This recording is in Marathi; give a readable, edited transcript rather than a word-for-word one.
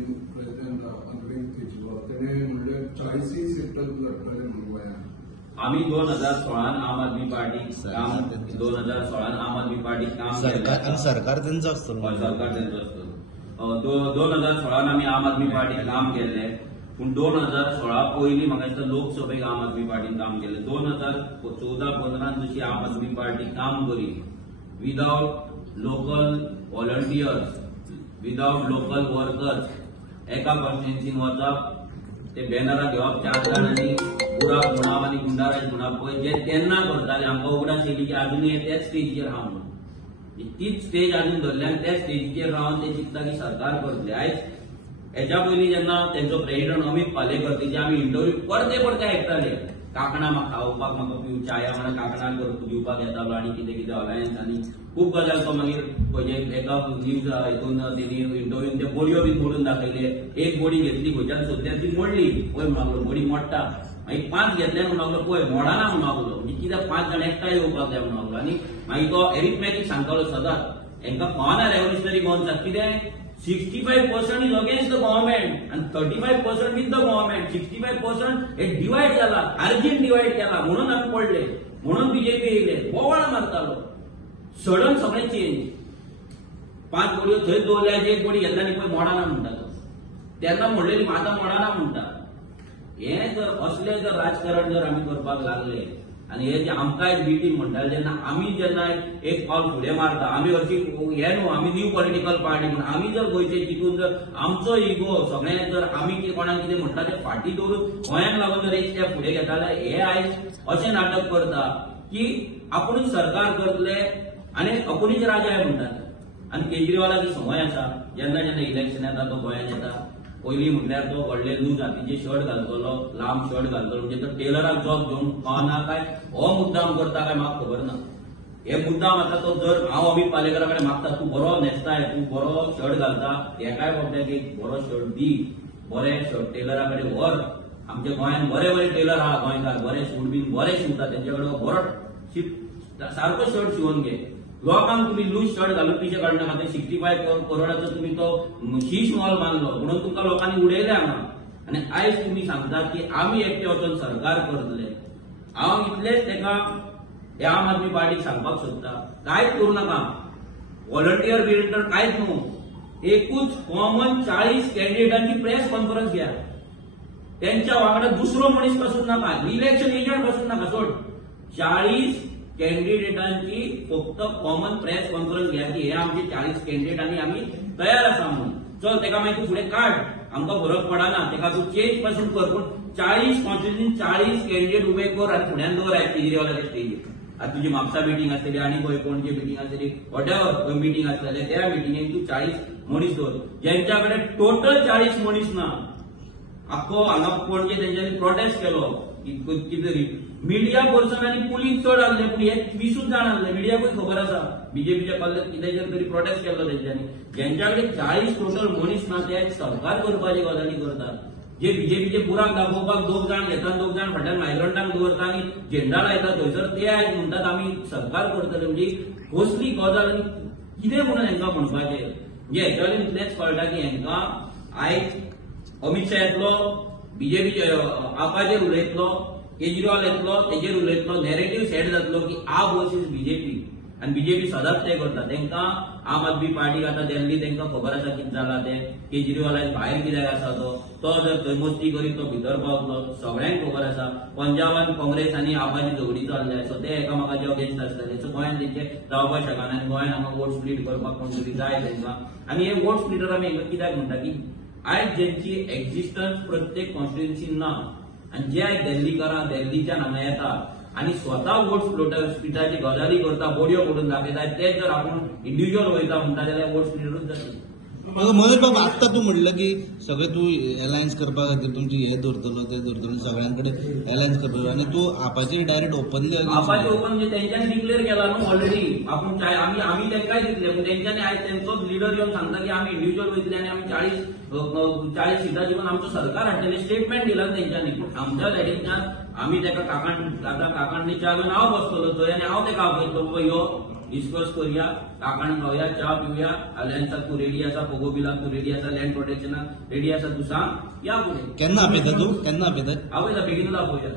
प्रेसिडेंट अंतरीम केजरीवाल तेणे म्हणजे 40 सीटां लढतले म्हणून गोंयांत. आम्ही 2016 आम आदमी पार्टी काम 2016 आम आदमी पार्टी काम सरकार त्यांचं असतं. सरकार त्यांचं असतं. 2016 आम्ही आम आदमी पार्टी काम केले. पण 2016 पयलीं म्हाका दिसता लोकसभेक आम आदमी पार्टीन काम केलें. 2014-15 जशी आम आदमी पार्टी काम करी without local volunteers, without local workers एका कॉन्स्टिट्युएन्सीन वचप, ते बॅनरां घेवप 4 जाणांनी पुराप म्हणप आनी गुंडाराज म्हणप पळय जे तेन्ना करताले आमकां उगडास येयली की अजुनूय त्याच स्टेजीचेर हांव म्हणून तीच स्टेज अजून धरल्यान त्या स्टेजीचेर रावन ते चिंतता की सरकार करतले. आयज हेच्या पयलीं जेन्ना तेंचो प्रेसिडेंट अमित पालेकर तेजे आमी इंटरव्यू परते आयकताले, कांकणां म्हाका खावपाक म्हाका पिव चाया म्हणून कांकणां दिवपाक येतालो आनी कितें अलायन्सांनी खूब गजाल तो मागीर खंयचे एका न्यूज हितून तेणी इंटरव्यून ते बोडयो बी मोडून दाखयले. एक बोडी घेतली खंयच्यान सोदल्यान ती मोडली, पळय म्हणलो बोडी मोडटा. मागीर 5 घेतल्यान म्हणलो पळय मोडाना म्हणून लागलो. म्हणजे कित्याक 5 जाण एकठांय येवपाक जाय म्हणून लागलो. आनी मागीर तो एरिथमॅटिक सांगतालो सदांच हांकां कळना रेव्होल्युशनरी गोवन्साक कितें 65% इज अगेन्स्ट द गव्हर्नमेंट आणि 35% विथ द गव्हर्नमेंट. 65% हे डिवायड जाला, अर्जिन डिवायड केला म्हणून आम्ही पडले, म्हणून बीजेपी येयले. बोवाळ मारतालो. सडन सगळें चेंज. 5 बोडयो थंय दवरल्या, एक बोडी घेतला आनी पळय मोडाना म्हणटालो. तेन्ना म्हणलेली आतां मोडाना म्हणटा. हे जर असले जर राजकारण जर आमी करपाक लागले आणि हे जे आमकां एक मिटींग म्हणटाले जेन्ना आमी जेन्ना एक पावल फुडें मारता, आमी अशी हे न्हू आमी न्यू पॉलिटिकल पार्टी म्हणून आमी जर गोंयचे चिंतून जर आमचो इगो सगळें जर आमी कोणाक कितें म्हणटा ते फाटी दवरून गोंयांक लागून जर एक स्टेप फुडें घेताले, हे आयज अशें नाटक करता की आपुणूच सरकार करतले आनी आपुणूच राजा म्हणटात. आनी केजरीवालाची संवय आसा जेन्ना इलेक्शन येता तो गोंयांत येता पयलीं म्हटल्यार तो व्हडले लूज हातीचे शर्ट घालतलो, लांब शर्ट घालतलो, म्हणजे तो टेलराक जॉब घेवंक पावना काय हो मुद्दाम करता काय म्हाका खबर ना. हे मुद्दाम आतां तो जर हांव अमित पालेकरा कडेन मागता तूं बरो न्हेसताय, तूं बरो शर्ट घालता, एकाय बाबड्याक एक बरो शर्ट दी, बरे शर्ट टेलरा कडेन व्हर. आमच्या गोंयांत बरे टेलर आहा गोंयकार, बरे सूट बीन बरे शिवता, तेंचे कडेन बरो सारको शर्ट शिवून घे. लोकांक तुम्ही लूज शर्ट घालून पिशे काडना खातीर 65 करोडाचो तुम्ही तो शीश मॉल बांदलो म्हणून तुमकां लोकांनी उडयले हांगा. आनी आयज तुम्ही सांगतात की आमी एकटे वचून सरकार करतले. हांव इतलेच तेका हे आम आदमी पार्टीक सांगपाक सोदता, कांयच करूं नाका. व्हॉलंटियर बिलंटियर कांयच न्हू. एकूच कॉमन 40 कॅन्डिडेटांची प्रेस कॉन्फरन्स घ्या. त्यांच्या वांगडा दुसरो मनीस पासून नाका, इलेक्शन एजंट पासून नाका, सोड 40 कॅन्डिडेटांची फक्त कॉमन प्रेस कॉन्फरन्स घ्या की हे आमचे 40 कॅन्डिडेट आनी आमी तयार आसा म्हणून. चल तेका मागीर तूं फुडें काड, आमकां फरक पडना, तेका तूं चेंज पासून कर, पूण 40 कॉन्स्टिट्युएन्सीन 40 कॅन्डिडेट उबे कर आनी फुड्यान दवर आयज केजरीवालाच्या स्टेजीर. आतां तुजी म्हापसा मिटींग आसतली आनी खंय पणजे मिटींग आसतली, वॉटेवर खंय मिटींग आसतले, त्या मिटींगेक तूं 40 मनीस दवर. जेंच्या कडेन टोटल 40 मनीस ना. आख्खो हांगा पणजे तेंच्यांनी प्रोटेस्ट केलो कितें मिडिया पर्सन आनी पुलीस चड आहले, पूण हे 20 जाण आहले. मिडियाकूय खबर आसा बीजेपीच्या कल्ल्यान कितें तरी प्रोटेस्ट केल्लो तेंच्यांनी. जेंच्या कडेन 40 टोटल मनीस ना ते सरकार करपाची गजाली करतात. जे बीजेपीचे बुराक दाखोवपाक 2 जाण घेतात, 2 जाण फाटल्यान मायग्रंटांक दवरता आनी झेंडा लायता थंयसर ते आयज म्हणटात आमी सरकार करतले. म्हणजे कसली गजाल आनी कितें म्हणून हेंकां म्हणपाचें. म्हणजे हेच्यावयल्यान इतलेंच कळटा की हेंकां आयज अमित शाह येतलो, बीजेपी आपाचेर उलयतलो, केजरीवाल येतलो, तेजेर उलयतलो, नॅरेटिव्ह सेट जातलो की आप वर्सीस बीजेपी. आनी बीजेपी सदांच ते करता. तेंकां आम आदमी पार्टीक आतां दिल्ली तेंकां खबर आसा कितें जालां तें. केजरीवाल भायर कित्याक आसा तो जर थंय मस्ती करीत तो भितर पावतलो, सगळ्यांक खबर आसा. पंजाबान काँग्रेस आनी आपाची झगडी चल्ल्या, सो ते एकामेकाचे अगेन्स्ट आसतले. सो गोंयांत तेंचे जावपाक शकना आनी गोंयांत हांगा वोट स्प्लीट करपाक कोण तरी जाय तेंकां. आनी हे वोट स्प्लिटर आमी हांकां कित्याक म्हणटा की आयज जेंची एक्झिस्टन्स प्रत्येक कॉन्स्टिट्युएन्सीन ना आनी जे आयज दिल्लीकारां दिल्लीच्यान हांगा येता आनी स्वता वोट स्प्लिटाची गजाली करता, बोडयो मोडून दाखयता, ते जर आपूण इंडिव्हिज्युअल वयता म्हणटा जाल्यार वोट स्प्लिटरूच जातली. मनोज बाबा आत्ता तू म्हणलं की सगळे तू अलायन्स करपा खातीर तुमची हे धरतलो ते धरतलो सगळ्यांकडे अलायन्स करतलो आणि तू आपाची डायरेक्ट ओपनली आपाचे ओपन म्हणजे तेंच्यांनी डिक्लेअर केला न्हू ऑलरेडी. आपूण आमी तेंकाय दितले, पूण तेंच्यांनी आयज तेंचोच लिडर येवन सांगता की आमी इंडिव्हिज्युअल वयतले आनी आमी 40 सिटां जिवन आमचो सरकार हाडटले. स्टेटमेंट दिला तेंच्यांनी. आमच्या सायडींतल्यान आमी तेका काकांनी च्या नांव बसतलो थंय आनी हांव तेका आपयतलो यो डिस्कस करूया, काकांक खावया, च्या पिवया, अलायन्साक तू रेडी आसा, पोगोबिलाक तू रेडी आसा, लँड प्रोटेक्शनाक रेडी आसा, तू सांग, या पुढे. केन्ना आपयता तू केन्ना आपयता आवयता बेगीनूच आपोवया.